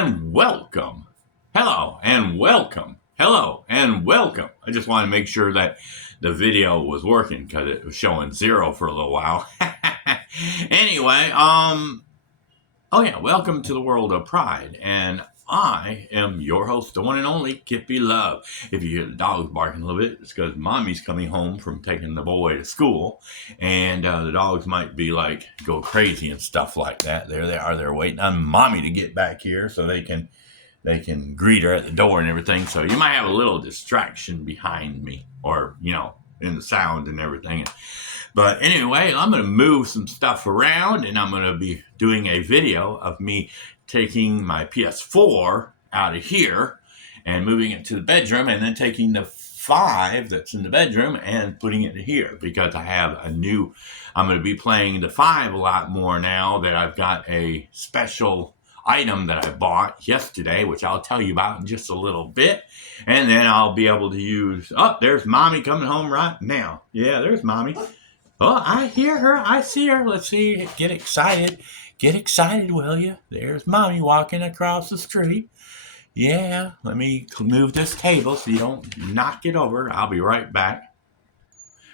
and welcome. Hello and welcome. Hello and welcome. I just want to make sure that the video was working because it was showing 0 for a little while. Anyway, oh yeah, welcome to the world of Pride. And I am your host, the one and only Kippy Love. If you hear the dogs barking a little bit, it's because mommy's coming home from taking the boy to school. And the dogs might be like, go crazy and stuff like that. There they are. They're waiting on mommy to get back here so they can greet her at the door and everything. So you might have a little distraction behind me or, in the sound and everything. But anyway, I'm going to move some stuff around and I'm going to be doing a video of me taking my PS4 out of here and moving it to the bedroom and then taking the 5 that's in the bedroom and putting it here because I have I'm going to be playing the 5 a lot more now that I've got a special item that I bought yesterday, which I'll tell you about in just a little bit. And then I'll be able to use, there's mommy coming home right now. Yeah, there's mommy. Oh, I hear her. I see her. Let's see. Get excited. Get excited, will you? There's mommy walking across the street. Yeah, let me move this table so you don't knock it over. I'll be right back.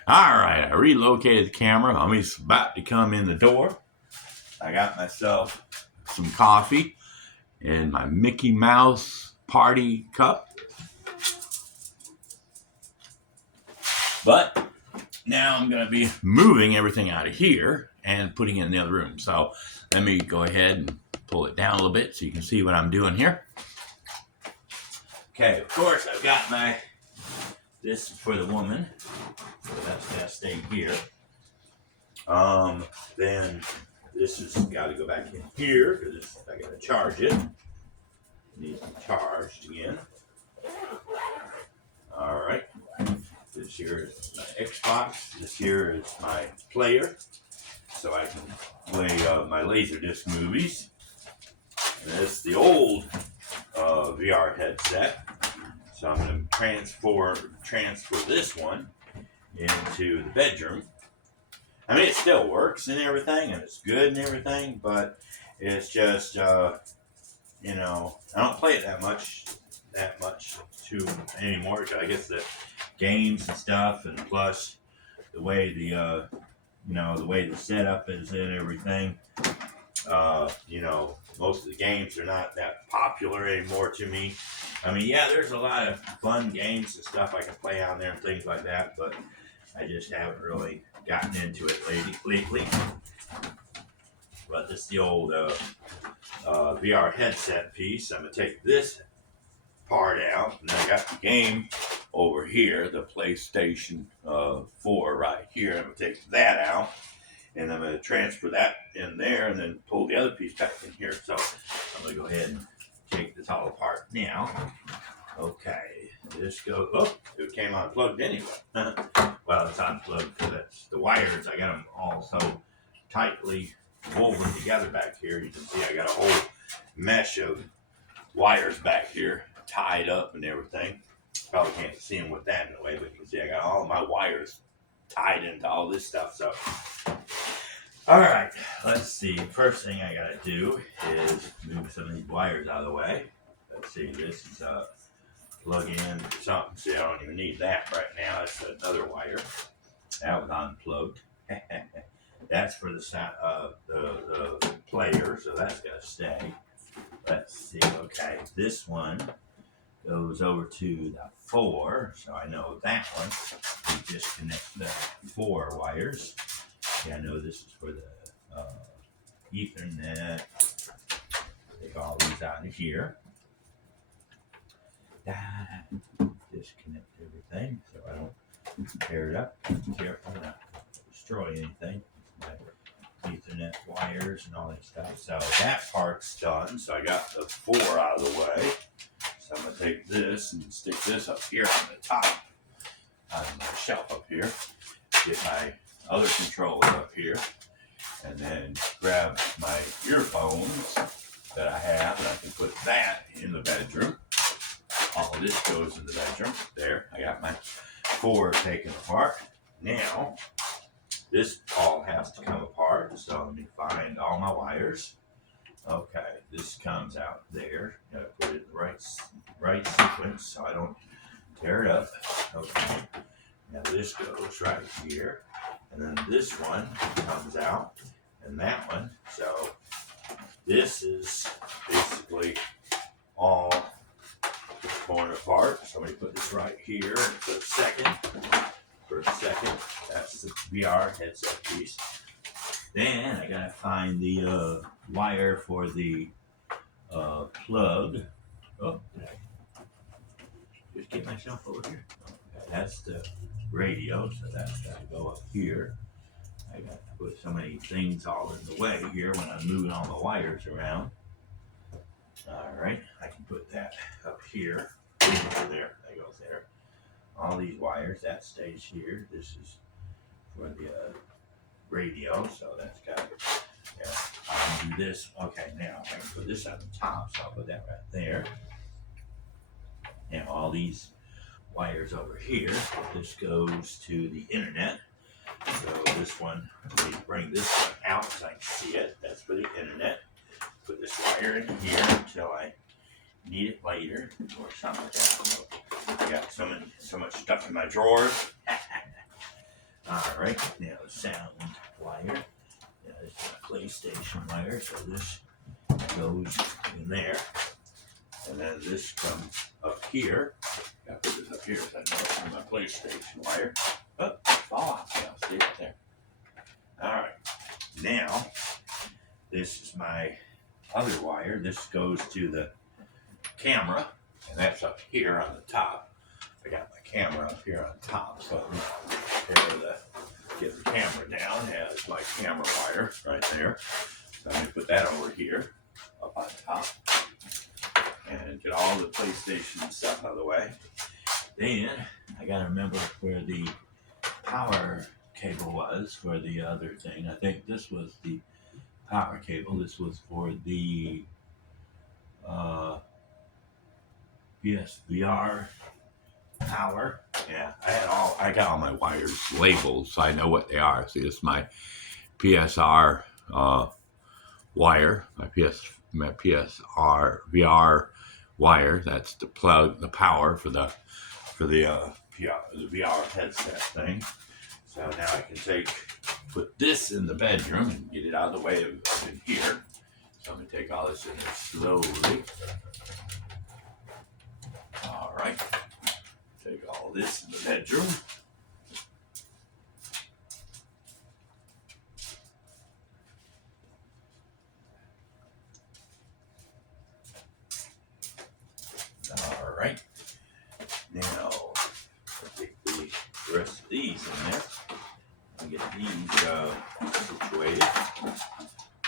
All right, I relocated the camera. Mommy's about to come in the door. I got myself some coffee in my Mickey Mouse party cup. But now I'm going to be moving everything out of here and putting it in the other room. So let me go ahead and pull it down a little bit so you can see what I'm doing here. Okay, of course, I've got this is for the woman. So that's got to stay here. Then this has got to go back in here because I got to charge it. It needs to be charged again. All right. This here is my Xbox. This here is my player, so I can play my Laserdisc movies. And this is the old VR headset. So I'm going to transfer this one into the bedroom. I mean, it still works and everything, and it's good and everything, but it's just, I don't play it that much too anymore. Because I guess the games and stuff, and plus the way the way the setup is and everything. Most of the games are not that popular anymore to me. I mean, yeah, there's a lot of fun games and stuff I can play on there and things like that, but I just haven't really gotten into it lately. But this is the old VR headset piece. I'm going to take this part out, and then I got the game over here, the PlayStation 4 right here. I'm going to take that out, and I'm going to transfer that in there, and then pull the other piece back in here. So I'm going to go ahead and take this all apart now. Okay, this goes, it came unplugged anyway. Well, it's unplugged because that's the wires. I got them all so tightly woven together back here. You can see I got a whole mesh of wires back here tied up and everything. Probably can't see them with that in a way, but you can see I got all my wires tied into all this stuff. So, all right, let's see. First thing I got to do is move some of these wires out of the way. Let's see, this is plug in something. See, I don't even need that right now. It's another wire. That was unplugged. That's for the player, so that's got to stay. Let's see. Okay, this one goes over to the 4, so I know that one. We disconnect the 4 wires. Yeah, I know this is for the Ethernet. Take all these out of here. Disconnect everything so I don't tear it up. Be careful not to destroy anything. My Ethernet wires and all that stuff. So that part's done. So I got the 4 out of the way. So I'm going to take this and stick this up here on the top, on the shelf up here. Get my other controller up here. And then grab my earphones that I have. And I can put that in the bedroom. All of this goes in the bedroom. There, I got my 4 taken apart. Now, this all has to come apart. So let me find all my wires. Okay, this comes out there. Gotta put it in the right sequence so I don't tear it up. Okay. Now this goes right here, and then this one comes out, and that one. So this is basically all torn apart. Somebody put this right here for a second. That's the VR headset piece. Then I gotta find the wire for the plug. Oh, did I just get myself over here? Okay, that's the radio, so that's gotta go up here. I got to put so many things all in the way here when I'm moving all the wires around. All right, I can put that up here. There, that goes there. All these wires, that stays here. This is for the radio, so that's got to, yeah, I'll do this. Okay, now I can put this on the top, so I'll put that right there. Now all these wires over here, this goes to the internet. So this one, let me bring this one out so I can see it. That's for the internet. Put this wire in here until I need it later or something like that. I got so much stuff in my drawers. All right, now the sound wire. Now this is a PlayStation wire, so this goes in there. And then this comes up here. Gotta put this up here so I know it's my PlayStation wire. Oh, fall off. Yeah, see it there. All right. Now, this is my other wire. This goes to the camera, and that's up here on the top. I got my camera up here on top, so get the camera down. Has my camera wire right there. So I'm gonna put that over here, up on top, and get all the PlayStation stuff out of the way. Then I gotta remember where the power cable was for the other thing. I think this was the power cable. This was for the PSVR power. Yeah, I got all my wires labeled so I know what they are. See, this is my PSR wire, my PSR VR wire. That's the plug, the power for the VR headset thing. So now I can put this in the bedroom and get it out of the way up in here. So I'm gonna take all this in there slowly. All right, take all this in the bedroom. All right, now take the rest of these in there and get these situated.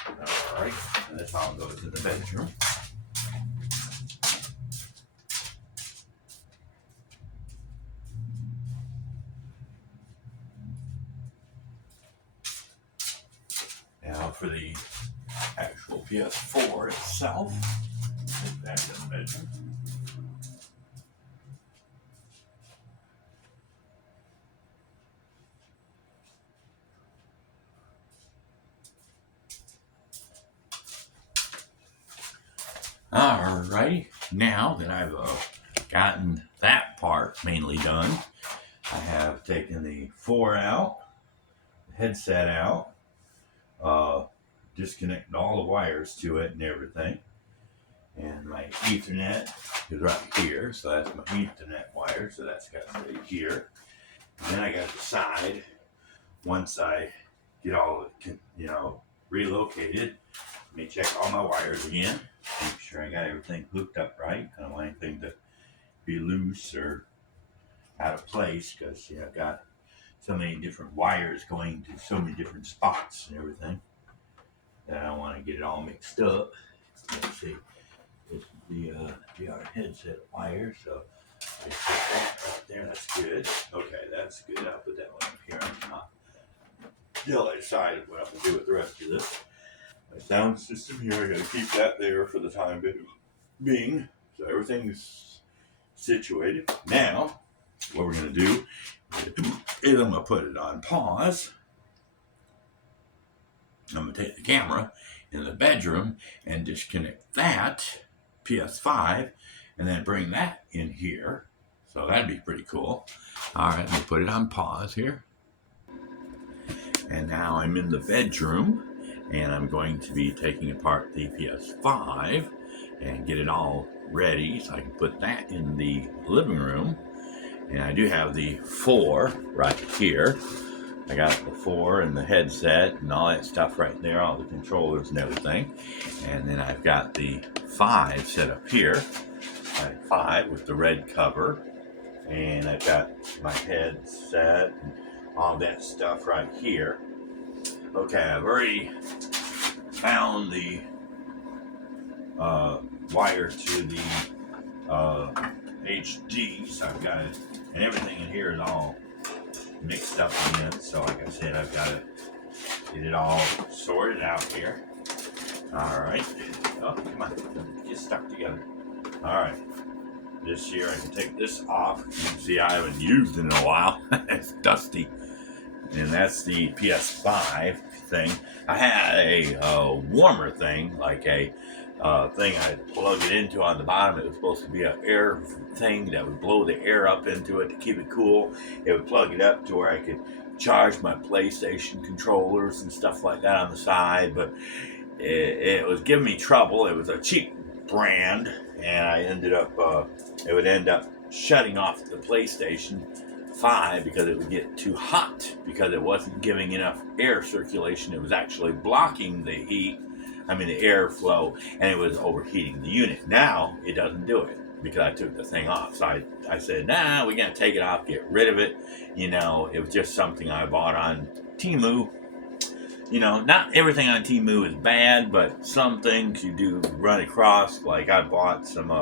All right, and this all goes in the bedroom. Now for the actual PS4 itself, put that in the bedroom. Alrighty, now that I've gotten that part mainly done, I have taken the 4 out, the headset out, disconnected all the wires to it and everything, and my Ethernet is right here, so that's my Ethernet wire, so that's got to stay here. And then I got to decide, once I get all relocated, let me check all my wires again. Make sure I got everything hooked up right. I don't want anything to be loose or out of place because I've got so many different wires going to so many different spots and everything that I don't want to get it all mixed up. Let's see. This is the VR headset wire, so I put that right there. That's good. Okay, that's good. I'll put that one up here on top. Till I decide what I'm going to do with the rest of this. My sound system here, I got to keep that there for the time being. So everything's situated. Now, what we're going to do is I'm going to put it on pause. I'm going to take the camera in the bedroom and disconnect that PS5 and then bring that in here. So that'd be pretty cool. All right, let me put it on pause here. And now I'm in the bedroom and I'm going to be taking apart the PS5 and get it all ready so I can put that in the living room. And I do have the 4 right here. I got the 4 and the headset and all that stuff right there, all the controllers and everything. And then I've got the 5 set up here. My 5 with the red cover. And I've got my headset and all that stuff right here. Okay, I've already found the wire to the HD, so I've got it, and everything in here is all mixed up in. So like I said, I've got to get it all sorted out here. All right. Oh, come on, get stuck together. All right. This year I can take this off. You can see I haven't used it in a while. It's dusty. And that's the PS5 thing. I had a warmer thing, like a thing I'd plug it into on the bottom. It was supposed to be an air thing that would blow the air up into it to keep it cool. It would plug it up to where I could charge my PlayStation controllers and stuff like that on the side, but it was giving me trouble. It was a cheap brand, and I ended up, it would end up shutting off the PlayStation 5 because it would get too hot because it wasn't giving enough air circulation. It was actually blocking the heat, the airflow, and it was overheating the unit. Now it doesn't do it because I took the thing off. So I said, nah, we're going to take it off, get rid of it. It was just something I bought on Temu. Not everything on Temu is bad, but some things you do run across. Like I bought some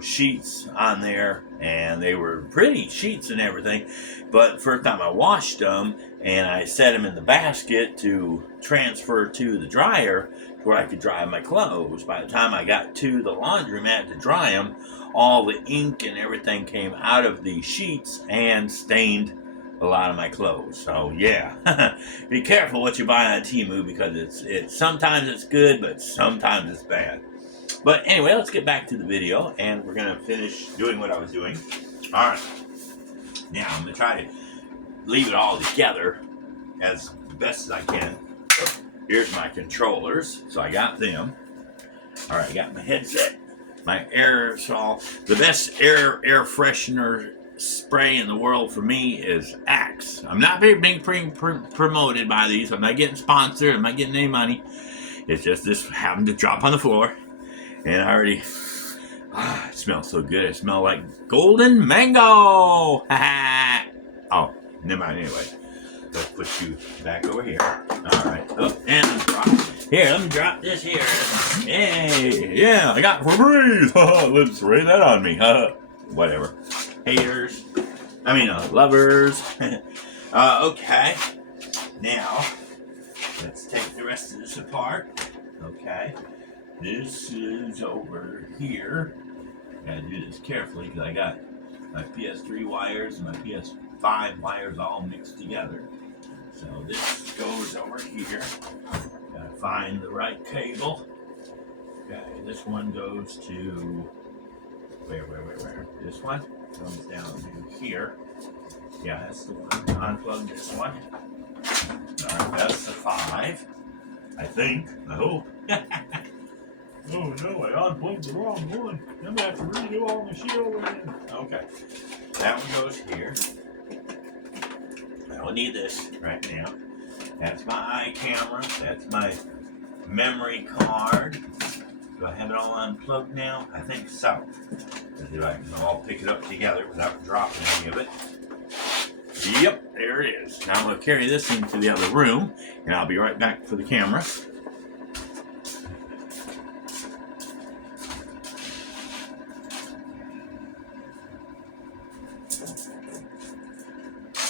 sheets on there, and they were pretty sheets and everything, but first time I washed them and I set them in the basket to transfer to the dryer where I could dry my clothes. By the time I got to the laundromat to dry them, all the ink and everything came out of the sheets and stained a lot of my clothes. So yeah, be careful what you buy on Temu because it's sometimes it's good, but sometimes it's bad. But anyway, let's get back to the video, and we're going to finish doing what I was doing. All right. Now, I'm going to try to leave it all together as best as I can. Here's my controllers. So I got them. All right, I got my headset, my aerosol. The best air freshener spray in the world for me is Axe. I'm not being promoted by these. I'm not getting sponsored. I'm not getting any money. It's just this happened to drop on the floor. And I already, it smells so good. It smells like golden mango. Oh, never mind. Anyway, let's put you back over here. All right. Oh, and drop. Here, let me drop this here. Hey, yeah, I got Febreze. Let's spray that on me. Whatever. Haters. Lovers. Okay. Now, let's take the rest of this apart. Okay. This is over here. Gotta do this carefully because I got my PS3 wires and my PS5 wires all mixed together. So this goes over here. Gotta find the right cable. Okay, this one goes to where? This one comes down to here. Yeah, that's the one. Unplug this one. Alright, that's the 5. I think. I hope. Oh no, I unplugged the wrong one. I'm gonna have to redo all my shit over again. Okay. That one goes here. I don't need this right now. That's my iCamera. That's my memory card. Do I have it all unplugged now? I think so. I'll pick it up together without dropping any of it. Yep, there it is. Now I'm going to carry this into the other room, and I'll be right back for the camera.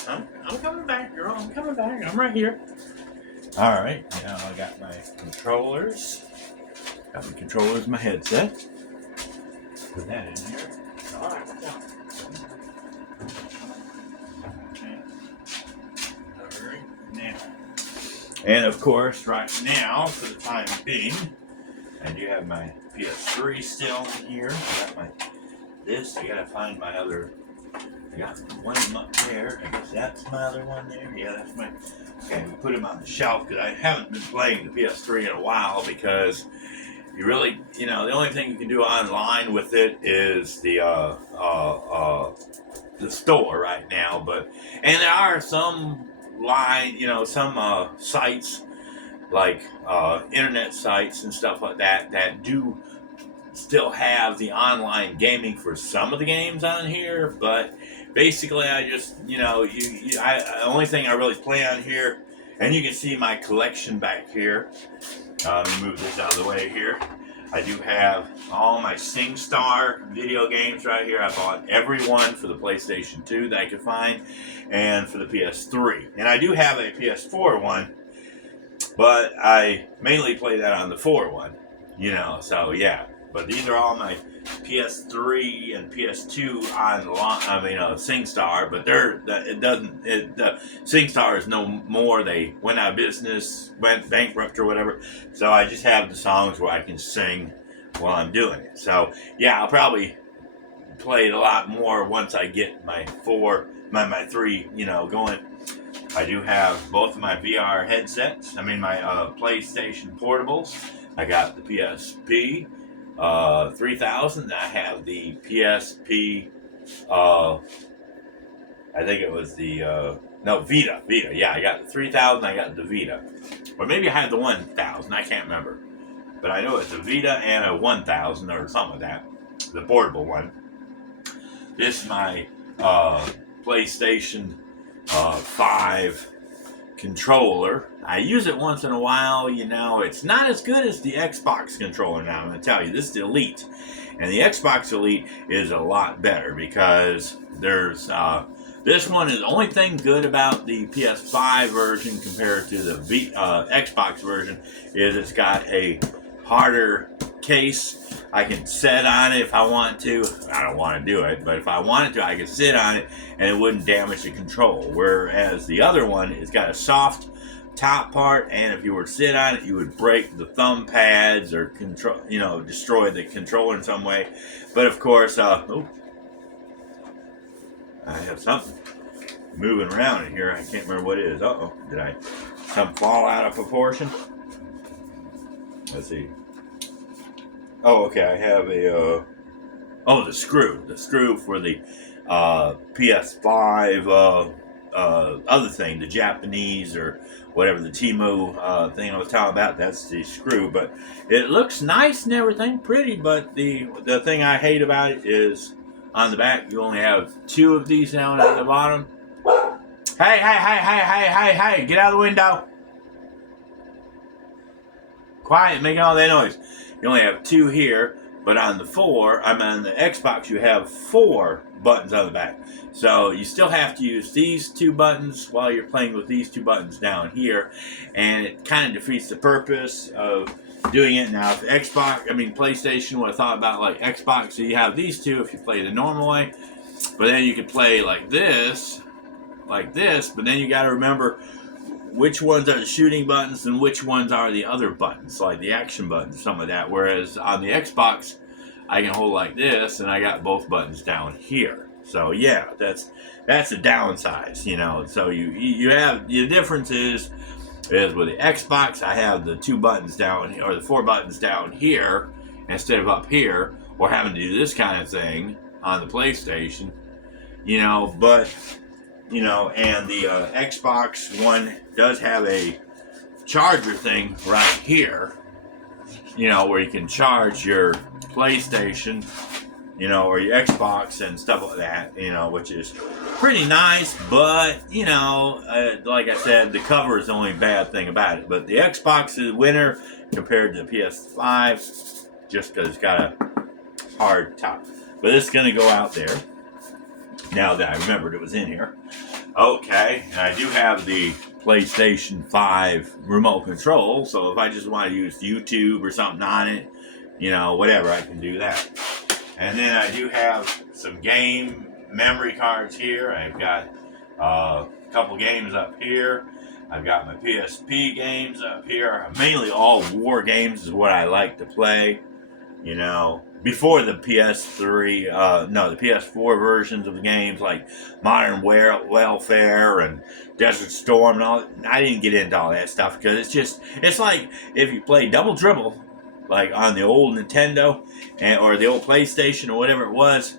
I'm coming back, girl. I'm coming back. I'm right here. All right. Now I got my controllers. Got my controllers, my headset. Put that in there. All right. Now. And of course, right now, for the time being, I do have my PS3 still in here. I got my this. I gotta find my other. I got one of them up there. I guess that's my other one there. Yeah, that's my. Okay, we put them on the shelf because I haven't been playing the PS3 in a while because you really, the only thing you can do online with it is the store right now. And there are some some sites like internet sites and stuff like that do still have the online gaming for some of the games on here, but basically I just the only thing I really play on here, and you can see my collection back here. Let me move this out of the way here. I do have all my SingStar video games right here. I bought every one for the PlayStation 2 that I could find, and for the PS3. And I do have a PS4 one, but I mainly play that on the 4 one. So yeah. But these are all my PS3 and PS2 SingStar, but the SingStar is no more. They went out of business, went bankrupt or whatever. So I just have the songs where I can sing while I'm doing it. So yeah, I'll probably play it a lot more once I get my 3, going. I do have both of my VR headsets. My PlayStation portables. I got the PSP 3000. I have the PSP. I think it was the Vita. Yeah, I got the 3000. I got the Vita, or maybe I had the 1000. I can't remember, but I know it's a Vita and a 1000 or something like that. The portable one. This is my PlayStation 5 controller. I use it once in a while. It's not as good as the Xbox controller now. I'm going to tell you, this is the Elite, and the Xbox Elite is a lot better because there's this one is the only thing good about the PS5 version compared to the Xbox version is it's got a harder case. I can sit on it if I want to. I don't want to do it, but if I wanted to, I could sit on it and it wouldn't damage the control. Whereas the other one has got a soft top part, and if you were to sit on it, you would break the thumb pads or destroy the controller in some way. But of course, I have something moving around in here. I can't remember what it is. Did something fall out of proportion? Let's see. Oh, okay. I have the screw for the PS5 other thing, the Japanese or whatever, the Temu thing I was talking about. That's the screw, but it looks nice and everything, pretty. But the thing I hate about it is on the back you only have 2 of these down at the bottom. Hey! Get out of the window! Quiet, making all that noise. You only have 2 here, but on the Xbox, you have 4 buttons on the back. So you still have to use these 2 buttons while you're playing with these 2 buttons down here, and it kind of defeats the purpose of doing it. Now, if PlayStation would have thought about like Xbox, so you have these 2 if you play the normal way, but then you could play like this, but then you got to remember which ones are the shooting buttons and which ones are the other buttons, like the action buttons, some of that. Whereas on the Xbox, I can hold like this, and I got both buttons down here. So yeah, that's the downside, So you have the difference is with the Xbox, I have the 2 buttons down, or the 4 buttons down here instead of up here, or having to do this kind of thing on the PlayStation, but. And the Xbox One does have a charger thing right here, where you can charge your PlayStation, or your Xbox and stuff like that, which is pretty nice. But, like I said, the cover is the only bad thing about it. But the Xbox is a winner compared to the PS5, just because it's got a hard top. But it's going to go out there. Now that I remembered it was in here. Okay, and I do have the PlayStation 5 remote control, so if I just want to use YouTube or something on it, whatever, I can do that. And then I do have some game memory cards here. I've got a couple games up here. I've got my PSP games up here. Mainly all war games is what I like to play. You know, before the PS3, the PS4 versions of the games like Modern Welfare and Desert Storm and all. I didn't get into all that stuff because it's like if you play Double Dribble, like on the old Nintendo or the old PlayStation or whatever it was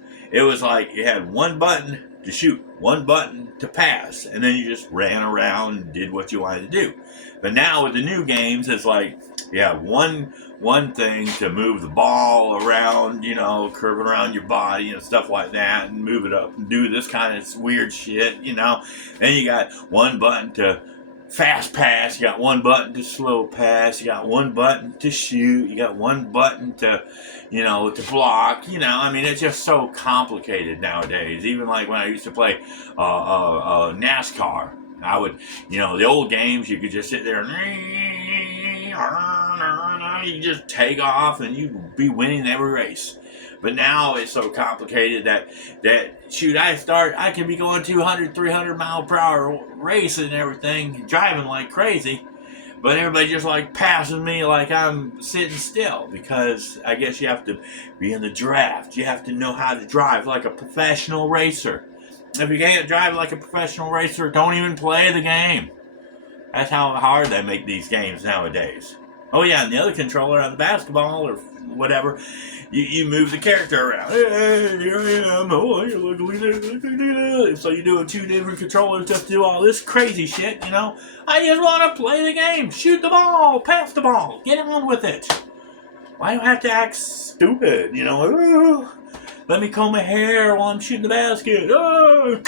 like you had one button to shoot, one button to pass, and then you just ran around and did what you wanted to do. But now with the new games, it's like you have one thing to move the ball around, you know, curving around your body and stuff like that, and move it up and do this kind of weird shit, you know. Then you got one button to fast pass, you got one button to slow pass, you got one button to shoot, you got one button to, you know, to block, you know. I mean, it's just so complicated nowadays. Even like when I used to play NASCAR, I would, you know, the old games, you could just sit there and you just take off and you'd be winning every race. But now it's so complicated that shoot, I can be going 200, 300 mile per hour racing and everything, driving like crazy, but everybody just like passing me like I'm sitting still, because I guess you have to be in the draft. You have to know how to drive like a professional racer. If you can't drive like a professional racer, don't even play the game. That's how hard they make these games nowadays. Oh yeah, and the other controller on the basketball or whatever, you move the character around. Hey, here I am. Oh, so you're doing two different controllers just to do all this crazy shit, you know? I just want to play the game. Shoot the ball. Pass the ball. Get on with it. Why do I have to act stupid, you know? Oh, let me comb my hair while I'm shooting the basket. Oh,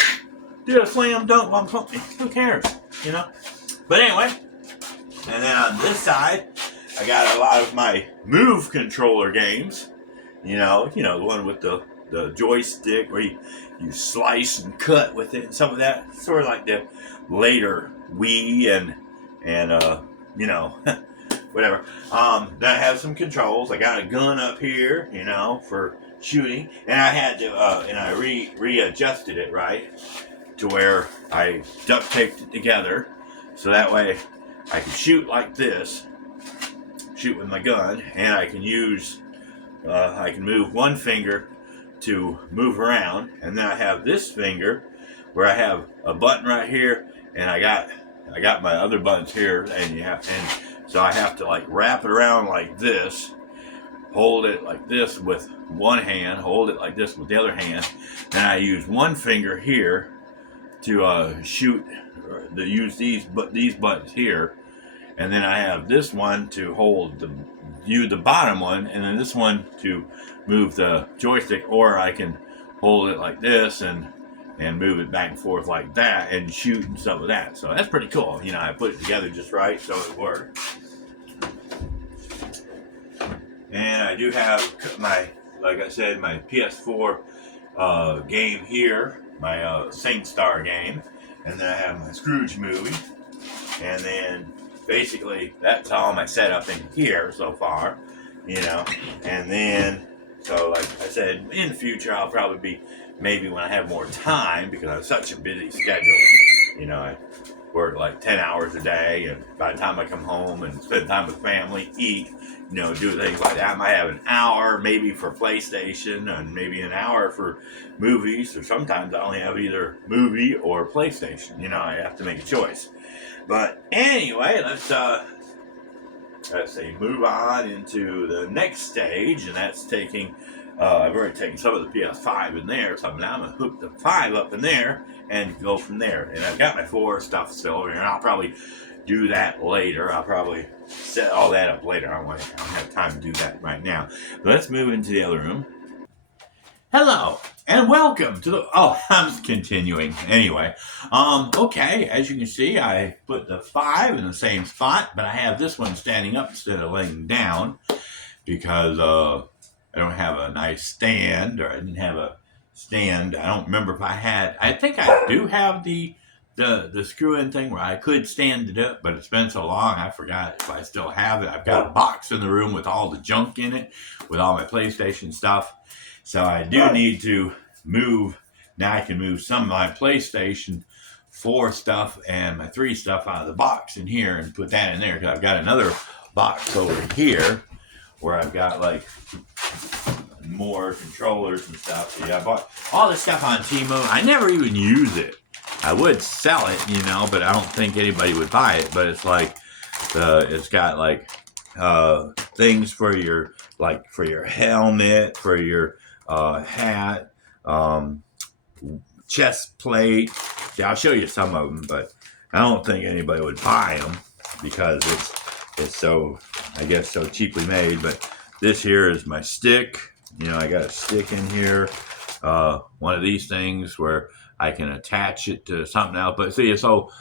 do a slam dunk while I'm pumping. Who cares, you know? But anyway, and then on this side, I got a lot of my Move controller games. You know, the one with the joystick where you slice and cut with it, and some of that, sort of like the later Wii and you know, whatever. Then I have some controls. I got a gun up here, you know, for shooting, and I had to and I readjusted it right to where I duct taped it together, so that way I can shoot like this, shoot with my gun, and I can use, I can move one finger to move around, and then I have this finger where I have a button right here, and I got my other buttons here, and so I have to like wrap it around like this, hold it like this with one hand, hold it like this with the other hand, then I use one finger here to shoot, to use these buttons here, and then I have this one to hold the bottom one, and then this one to move the joystick, or I can hold it like this and move it back and forth like that and shoot and stuff like that. So that's pretty cool. You know, I put it together just right so it works. And I do have my, like I said, my PS4 game here, my SingStar game, and then I have my Scrooge movie, and then basically that's all my setup in here so far, you know. And then, so like I said, in the future I'll probably be, maybe when I have more time, because I have such a busy schedule, you know, I work like 10 hours a day, and by the time I come home and spend time with family, eat, you know, do things like that, I might have an hour maybe for PlayStation and maybe an hour for movies, or sometimes I only have either movie or PlayStation, you know. I have to make a choice. But anyway, let's say move on into the next stage, and that's taking, I've already taken some of the PS5 in there, so now I'm going to hook the 5 up in there and go from there. And I've got my 4 stuff still over here, and I'll probably do that later. I'll probably set all that up later. I don't have time to do that right now. But let's move into the other room. Hello, and welcome to the, I'm continuing. Anyway, okay, as you can see, I put the 5 in the same spot, but I have this one standing up instead of laying down, because, I don't have a nice stand, or I didn't have a stand. I don't remember if I had, I think I do have the screw-in thing where I could stand it up, but it's been so long I forgot if I still have it. I've got a box in the room with all the junk in it, with all my PlayStation stuff. So I do need to move. Now I can move some of my PlayStation 4 stuff and my 3 stuff out of the box in here and put that in there, because I've got another box over here where I've got like more controllers and stuff. So yeah, I bought all this stuff on Temu. I never even use it. I would sell it, you know, but I don't think anybody would buy it. But it's like, it's got like things for your, like for your helmet, for your hat, chest plate. Yeah, I'll show you some of them, but I don't think anybody would buy them because it's so, I guess, so cheaply made. But this here is my stick. You know, I got a stick in here. One of these things where I can attach it to something else. But see, it's so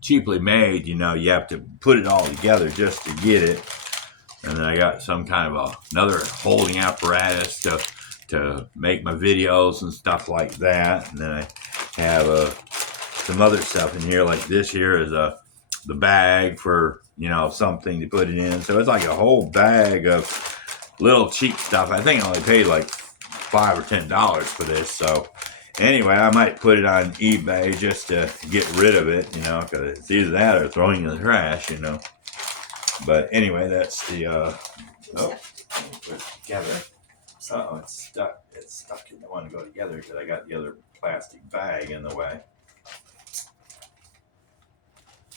cheaply made, you know, you have to put it all together just to get it. And then I got some kind of another holding apparatus to make my videos and stuff like that. And then I have some other stuff in here, like this here is the bag for, you know, something to put it in. So it's like a whole bag of little cheap stuff. I think I only paid like $5 or $10 for this. So anyway, I might put it on eBay just to get rid of it, you know, because it's either that or throwing it in the trash, you know. But anyway, that's the oh, put it together. Uh-oh, it's stuck. It's stuck in the one to go together because I got the other plastic bag in the way.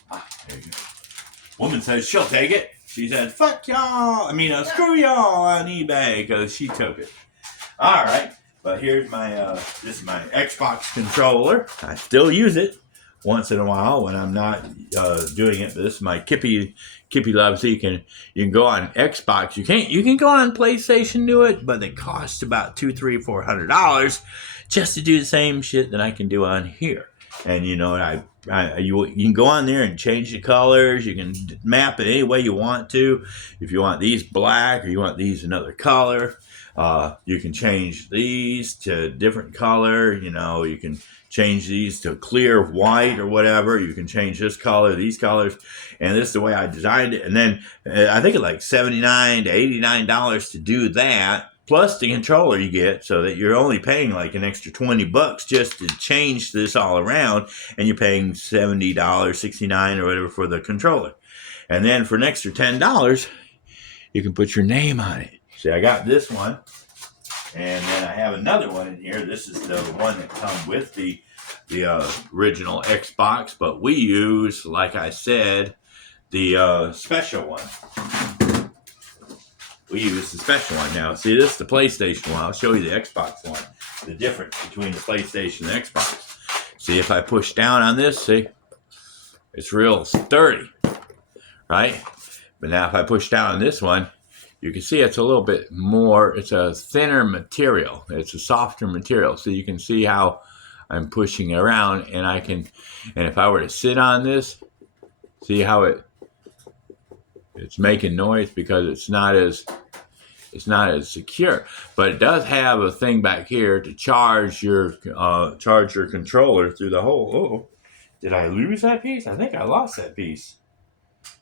Ah, there you go. Woman says she'll take it. She said, fuck y'all. I mean, screw y'all on eBay because she took it. All right. But here's my, this is my Xbox controller. I still use it once in a while when I'm not doing it. But this is my Kippy Love. So you can go on Xbox. You can go on PlayStation, do it, but it costs about $200, $300, $400 just to do the same shit that I can do on here. And you know, you can go on there and change the colors. You can map it any way you want to. If you want these black or you want these another color, you can change these to different color. You know, you can change these to clear white or whatever. You can change this color, these colors, and this is the way I designed it. And then I think it's like $79 to $89 to do that, plus the controller you get, so that you're only paying like an extra $20 just to change this all around, and you're paying $70, $69 or whatever for the controller. And then for an extra $10, you can put your name on it. See, I got this one, and then I have another one in here. This is the one that comes with the original Xbox, but we use, like I said, the special one. We use the special one. Now, see, this is the PlayStation one. I'll show you the Xbox one. The difference between the PlayStation and the Xbox. See, if I push down on this, see, it's real sturdy, right? But now if I push down on this one, you can see it's a little bit more, it's a thinner material. It's a softer material. So you can see how I'm pushing it around, and and if I were to sit on this, see how it's making noise because it's not as secure. But it does have a thing back here to charge your controller through the hole. Oh, did I lose that piece? I think I lost that piece.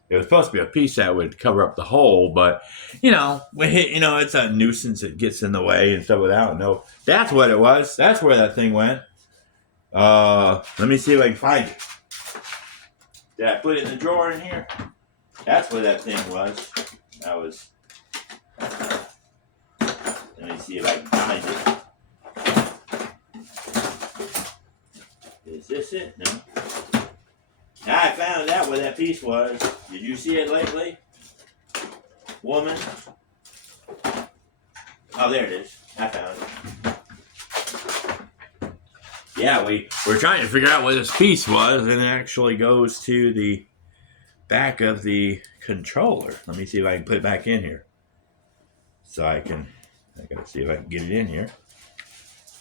It was supposed to be a piece that would cover up the hole, but it's a nuisance. It gets in the way and stuff without no. That's what it was. That's where that thing went. Let me see if I can find it. Did I put it in the drawer in here? That's where that thing was. Let me see if I can find it. Is this it? No. Now I found out where that piece was. Did you see it lately? Woman? Oh, there it is. I found it. Yeah, we're trying to figure out where this piece was, and it actually goes to the back of the controller. Let me see if I can put it back in here. So I gotta see if I can get it in here.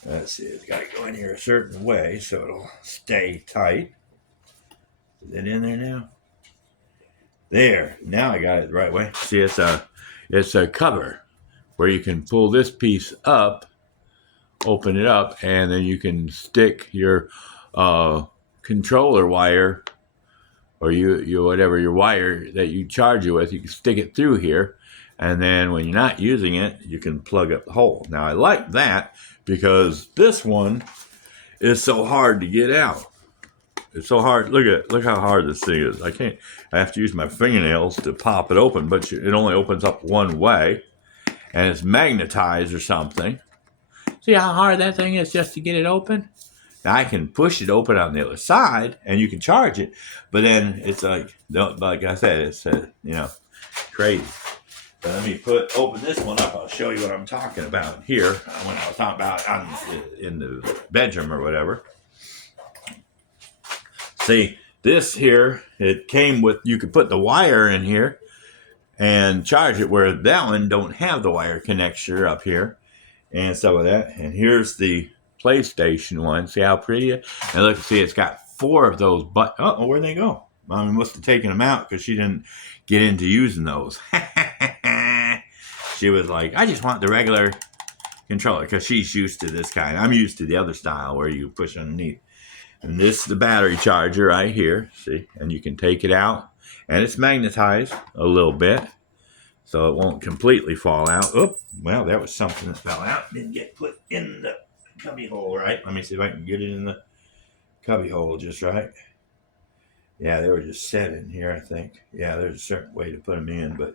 Let's see, it's gotta go in here a certain way so it'll stay tight. Is it in there now? There. Now I got it the right way. See, it's a cover where you can pull this piece up, open it up, and then you can stick your controller wire or whatever your wire that you charge it with. You can stick it through here, and then when you're not using it, you can plug up the hole. Now I like that because this one is so hard to get out. It's so hard. Look how hard this thing is. I have to use my fingernails to pop it open, but it only opens up one way, and it's magnetized or something. See how hard that thing is just to get it open? Now I can push it open on the other side, and you can charge it, but then it's like I said, it's crazy. But let me open this one up. I'll show you what I'm talking about here. When I was talking about in the bedroom or whatever. See, this here, it came with, you could put the wire in here and charge it, where that one don't have the wire connector up here and stuff like that. And here's the PlayStation one. See how pretty it is? And look, see, it's got 4 of those buttons. Oh, where'd they go? Mommy must have taken them out because she didn't get into using those. She was like, I just want the regular controller, because she's used to this kind. I'm used to the other style where you push underneath. And this is the battery charger right here, see? And you can take it out, and it's magnetized a little bit, so it won't completely fall out. Oh, well, that was something that fell out. Didn't get put in the cubby hole right. Let me see if I can get it in the cubby hole just right. Yeah, they were just set in here, I think. Yeah, there's a certain way to put them in, but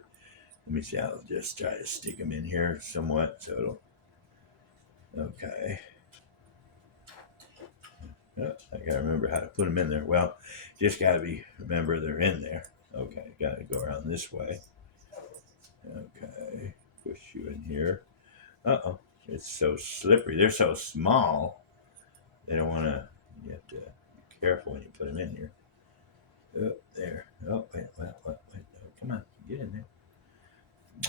let me see. I'll just try to stick them in here somewhat, so it'll... Okay. Oh, I gotta remember how to put them in there. Well, just gotta remember they're in there. Okay, gotta go around this way. Okay, push you in here. Uh-oh, it's so slippery. They're so small. They don't want to. You have to be careful when you put them in here. Oh, there. Oh, wait. Oh, come on, get in there.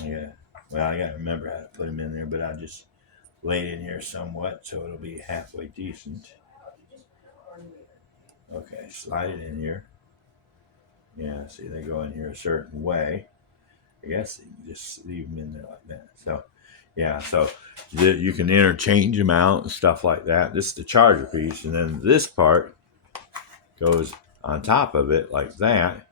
Yeah. Well, I gotta remember how to put them in there, but I'll just lay it in here somewhat so it'll be halfway decent. Okay, slide it in here. Yeah, see, they go in here a certain way. I guess you can just leave them in there like that. So, yeah, so you can interchange them out and stuff like that. This is the charger piece, and then this part goes on top of it like that.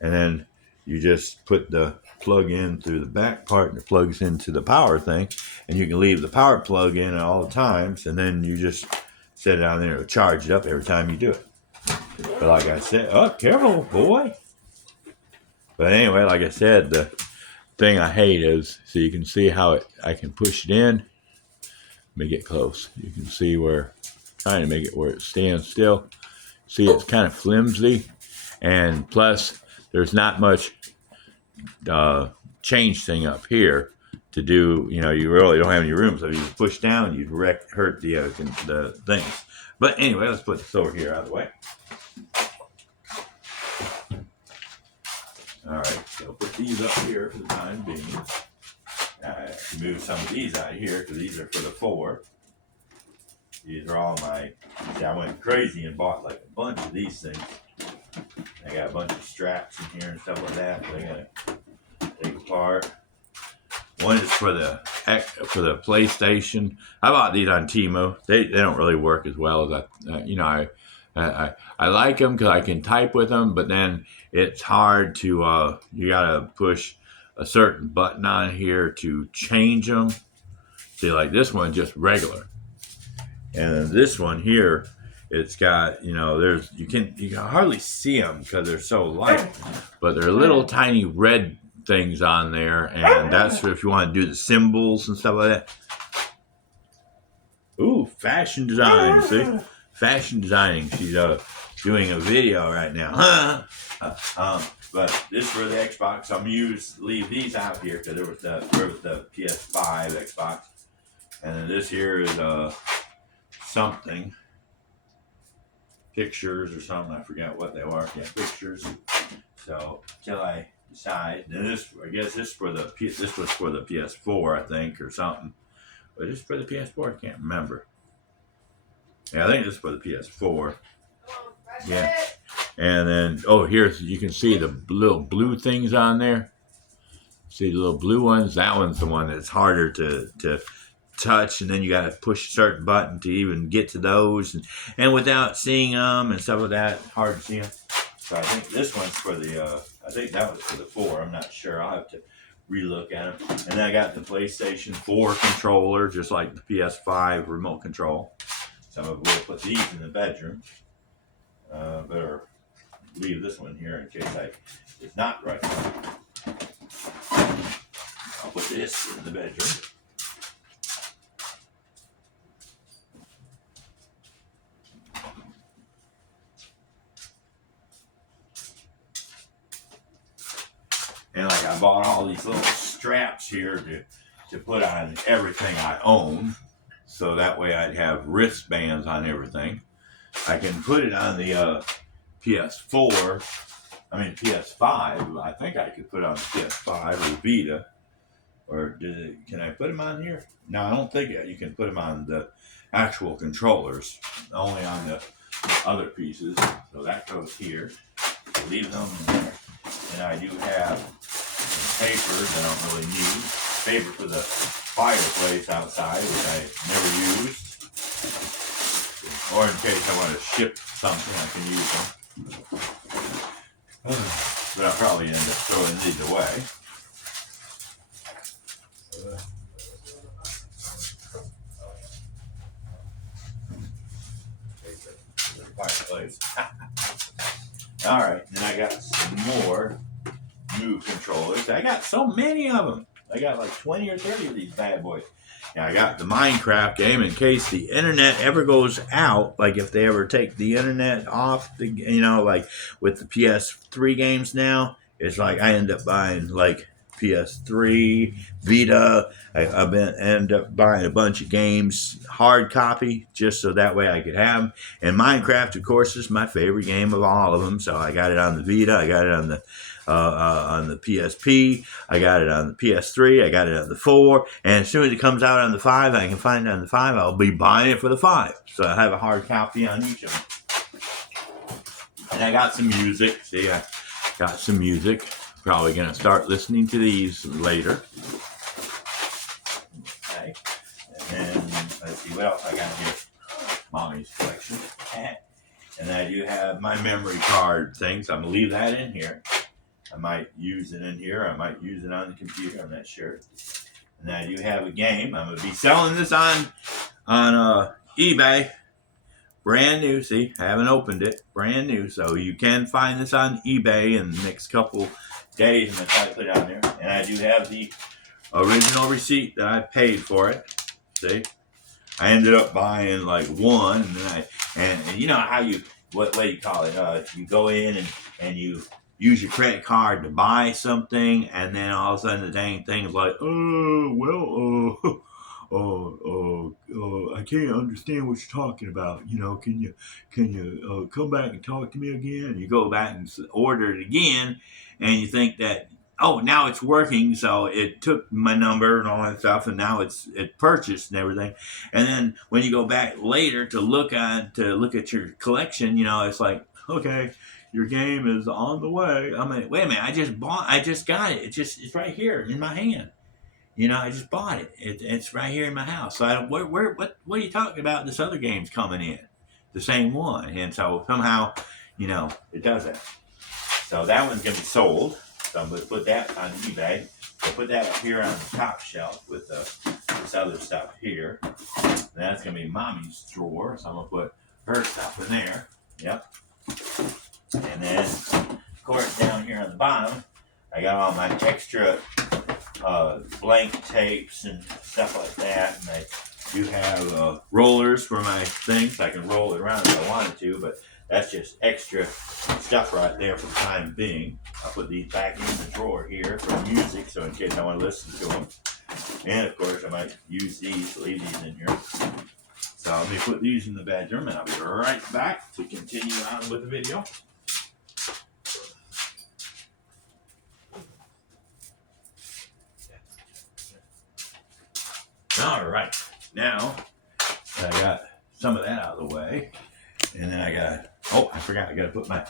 And then you just put the plug in through the back part, and it plugs into the power thing. And you can leave the power plug in at all the times, and then you just set it on there to charge it up every time you do it. But like I said, oh, careful, boy. But anyway, like I said, the thing I hate is, so you can see how I can push it in. Let me get close. You can see where, trying to make it where it stands still. See, it's kind of flimsy. And plus, there's not much change thing up here to do. You really don't have any room. So if you push down, you'd hurt the things. But anyway, let's put this over here out of the way. All right, so put these up here for the time being. Move some of these out of here because these are for the 4. These are all I went crazy and bought like a bunch of these things. I got a bunch of straps in here and stuff like that. So I gotta take apart. One is for the PlayStation. I bought these on Temu. They don't really work as well as I like them because I can type with them, but then it's hard to, you gotta push a certain button on here to change them. See, like this one, just regular. And then this one here, it's got, you can hardly see them because they're so light, but they're little tiny red things on there, and that's if you want to do the symbols and stuff like that. Ooh, fashion design, see? Fashion designing. She's doing a video right now. But this is for the Xbox. I'm gonna leave these out here because there was the PS5 Xbox, and then this here is something, pictures or something. I forgot what they were. Yeah, pictures. So till I decide. And this, I guess this was for the PS4, I think, or something. But this is for the PS4. I can't remember. Yeah, I think this is for the PS4. Yeah. And then, here you can see the little blue things on there. See the little blue ones? That one's the one that's harder to touch, and then you got to push a certain button to even get to those. And without seeing them and stuff like that, hard to see them. So I think this one's for the, I think that was for the 4. I'm not sure. I'll have to relook at them. And then I got the PlayStation 4 controller, just like the PS5 remote control. So we'll put these in the bedroom. Better leave this one here in case it's not right. I'll put this in the bedroom. And like I bought all these little straps here to put on everything I own. So that way I'd have wristbands on everything. I can put it on the PS4, PS5. I think I could put it on the PS5 or Vita. Or can I put them on here? No, I don't think you can put them on the actual controllers. Only on the other pieces. So that goes here. Leave them in there. And I do have some papers I don't really need. Paper for the fireplace outside, which I never used. Or in case I want to ship something, I can use them. But I'll probably end up throwing these away. Fireplace. All right, then I got some more new controllers. I got so many of them. I got like 20 or 30 of these bad boys. Now I got the Minecraft game in case the internet ever goes out. Like if they ever take the internet off, like with the PS3 games now, it's like I end up buying like PS3, Vita. I've end up buying a bunch of games, hard copy, just so that way I could have them. And Minecraft, of course, is my favorite game of all of them. So I got it on the Vita. I got it on the PSP. I got it on the PS3. I got it on the 4. And as soon as it comes out on the 5, I can find it on the 5. I'll be buying it for the 5. So I have a hard copy on each of them. And I got some music. See, I got some music. Probably going to start listening to these later. Okay. And then, let's see what else I got here. Mommy's collection. And I do have my memory card things. I'm going to leave that in here. I might use it in here. I might use it on the computer. I'm not sure. And I do have a game. I'm going to be selling this on eBay. Brand new. See, I haven't opened it. Brand new. So you can find this on eBay in the next couple days. I'm going to try to put it on there. And I do have the original receipt that I paid for it. See, I ended up buying like one, and then and you know how what you call it? You go in and you use your credit card to buy something, and then all of a sudden the dang thing is like, I can't understand what you're talking about. Can you come back and talk to me again? And you go back and order it again, and you think that, oh, now it's working, so it took my number and all that stuff, and now it's purchased and everything. And then when you go back later to look at your collection, it's like, okay, your game is on the way. I mean, wait a minute, I just got it. It's right here in my hand. I just bought it. It's right here in my house. So what are you talking about? This other game's coming in, the same one, and so somehow, it doesn't. So that one's gonna be sold. So I'm gonna put that on eBay. I'll put that up here on the top shelf with this other stuff here. And that's gonna be Mommy's drawer. So I'm gonna put her stuff in there. Yep. And then, of course, down here on the bottom, I got all my extra blank tapes and stuff like that. And I do have rollers for my things. I can roll it around if I wanted to, but that's just extra stuff right there for the time being. I'll put these back in the drawer here for music, so in case I want to listen to them. And, of course, I might use these, leave these in here. So let me put these in the bedroom, and I'll be right back to continue on with the video. All right, now I got some of that out of the way, and then I forgot, I got to put my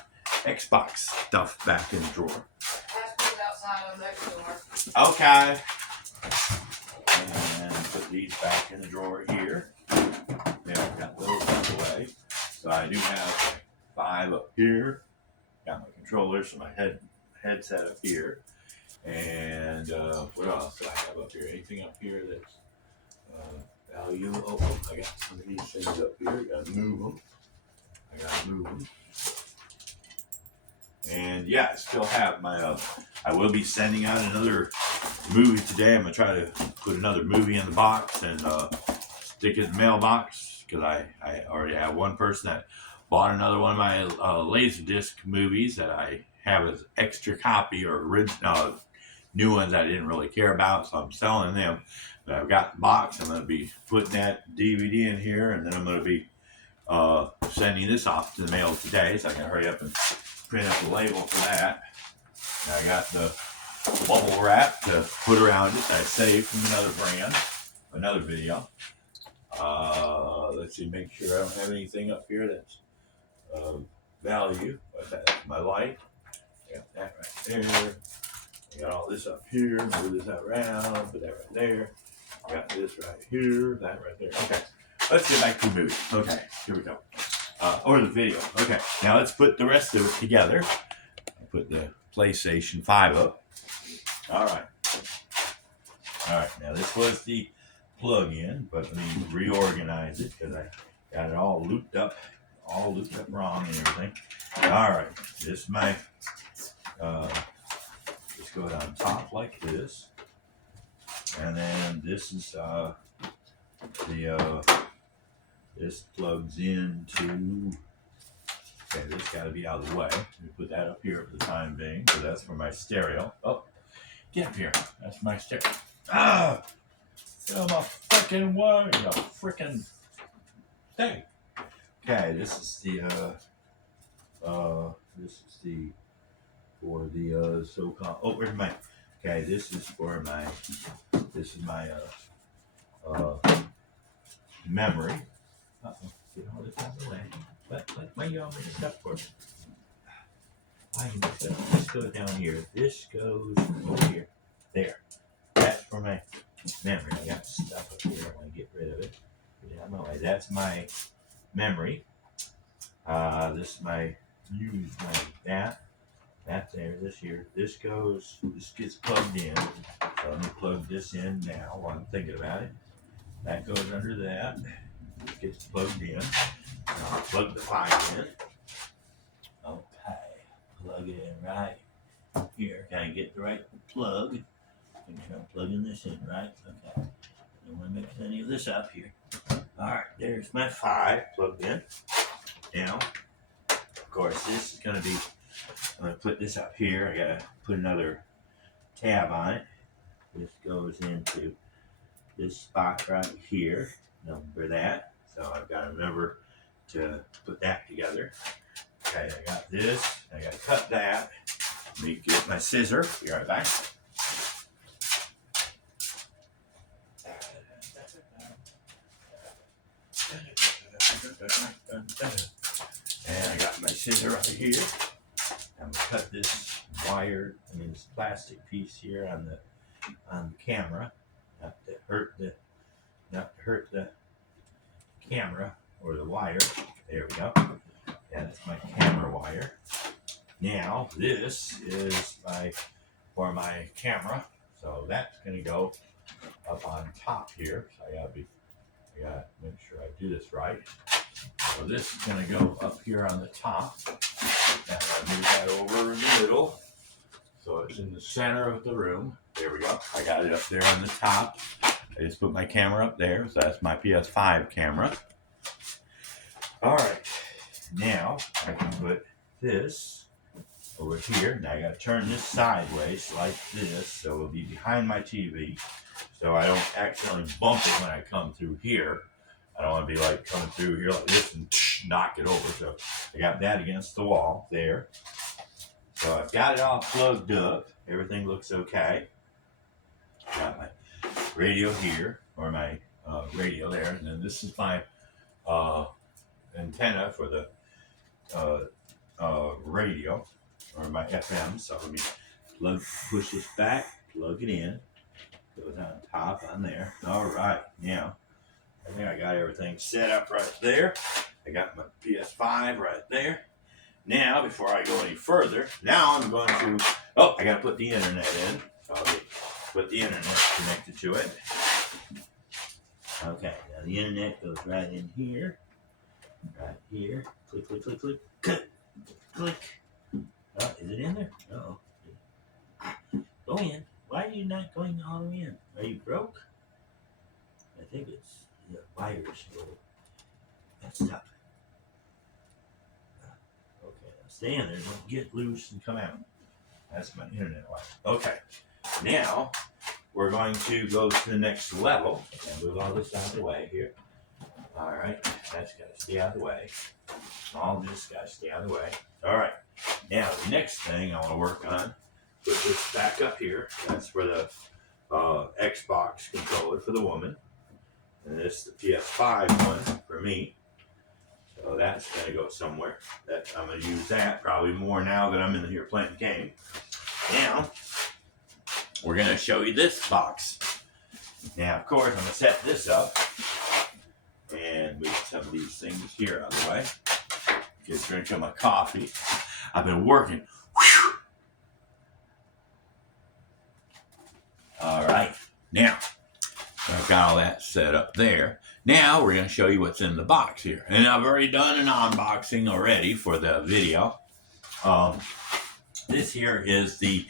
Xbox stuff back in the drawer. Put it outside on the next door. Okay. And put these back in the drawer here. There, I've got those out of the way. So I do have 5 up here. Got my controllers for my headset up here. And what else do I have up here? Anything up here that's value? I I got some of these things up here. I gotta move them. And yeah, I still have my, I will be sending out another movie today. I'm gonna try to put another movie in the box and stick it in the mailbox, because I already have one person that bought another one of my Laserdisc movies that I have as extra copy, or original new ones I didn't really care about, so I'm selling them. But I've got the box. I'm going to be putting that DVD in here, and then I'm going to be sending this off to the mail today, so I can hurry up and print up the label for that. And I got the bubble wrap to put around it that I saved from another brand, another video. Let's see, make sure I don't have anything up here that's value. But that's my light. I got that right there. I got all this up here. Move this out around. Put that right there. I got this right here. That right there. Okay. Let's get back to the movie. Okay. Here we go. Or the video. Okay. Now let's put the rest of it together. I put the PlayStation 5 up. All right. All right. Now this was the plug-in, but let me reorganize it because I got it all looped up wrong and everything. All right. This is my. Just go on top like this, and then this is this plugs into. Okay, this got to be out of the way. Let me put that up here for the time being, so that's for my stereo. Oh, get up here. That's my stereo. Ah, get on my freaking way, you freaking thing. Okay, this is the for the so-called. Oh, where's my? Okay, this is for my. This is my memory. Uh-oh, get all this out of the way. Why you all making stuff for me? Why you make stuff? This goes down here. This goes over here. There. That's for my memory. I got stuff up here. I want to get rid of it. Get it out of my way. That's my memory. This is my use my that. That's there. This here. This goes. This gets plugged in. So let me plug this in now while I'm thinking about it. That goes under that. This gets plugged in. Now I'll plug the 5 in. Okay. Plug it in right here. Can I get the right plug? Make sure I'm plugging this in right. Okay. Don't want to mix any of this up here. Alright, there's my 5 plugged in. Now, of course, this is going to be, I'm going to put this up here. I got to put another tab on it. This goes into this spot right here. Number that. So I've got to remember to put that together. Okay, I got this. I got to cut that. Let me get my scissor. Be right back. And I got my scissor right here. I'm gonna cut this wire, this plastic piece here on the camera, not to hurt the camera or the wire. There we go. That's my camera wire. Now this is for my camera, so that's gonna go up on top here. So I gotta make sure I do this right. So this is going to go up here on the top. And I move that over in the middle. So it's in the center of the room. There we go. I got it up there on the top. I just put my camera up there. So that's my PS5 camera. All right. Now I can put this over here. Now I got to turn this sideways like this. So it'll be behind my TV. So I don't accidentally bump it when I come through here. I don't want to be like coming through here like this and knock it over. So I got that against the wall there. So I've got it all plugged up. Everything looks okay. Got my radio here, or my radio there. And then this is my antenna for the radio, or my FM. So let me push this back, plug it in. Goes on top on there. All right, now I think I got everything set up right there. I got my PS5 right there. Now, before I go any further, now I'm going to. Oh, I got to put the internet in. So I'll put the internet connected to it. Okay, now the internet goes right in here. Right here. Click, click, click, click. Click. Click. Oh, is it in there? Uh-oh. Go in. Why are you not going all the way in? Are you broke? I think it's the wires go messed up. Okay, now stay in there. Don't get loose and come out. That's my internet wire. Okay, now we're going to go to the next level and move all this out of the way here. All right, that's got to stay out of the way. All this got to stay out of the way. All right, now the next thing I want to work on, put this back up here. That's for the Xbox controller for the woman. And this is the PS5 one for me. So that's going to go somewhere. I'm going to use that probably more now that I'm in here playing the game. Now, we're going to show you this box. Now, of course, I'm going to set this up and move some of these things here out of the way. Just drinking my coffee. I've been working. Whew. All right. Now, I've got all that set up there. Now, we're going to show you what's in the box here. And I've already done an unboxing already for the video. This here is the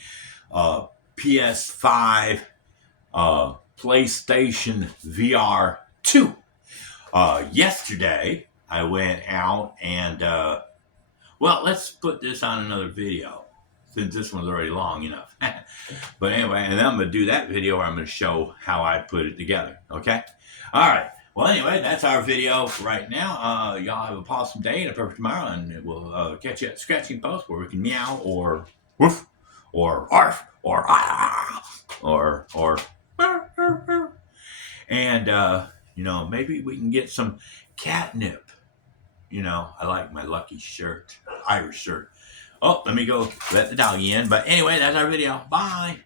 PS5 PlayStation VR 2. Yesterday, I went out and, well, let's put this on another video since this one's already long enough. But anyway, and then I'm going to do that video where I'm going to show how I put it together, okay? All right. Well, anyway, that's our video right now. Y'all have a awesome day and a perfect tomorrow, and we'll catch you at Scratching Post where we can meow or woof or arf or ah or and you know, maybe we can get some catnip. You know, I like my lucky shirt, Irish shirt. Oh, let me go let the doggy in. But anyway, that's our video. Bye.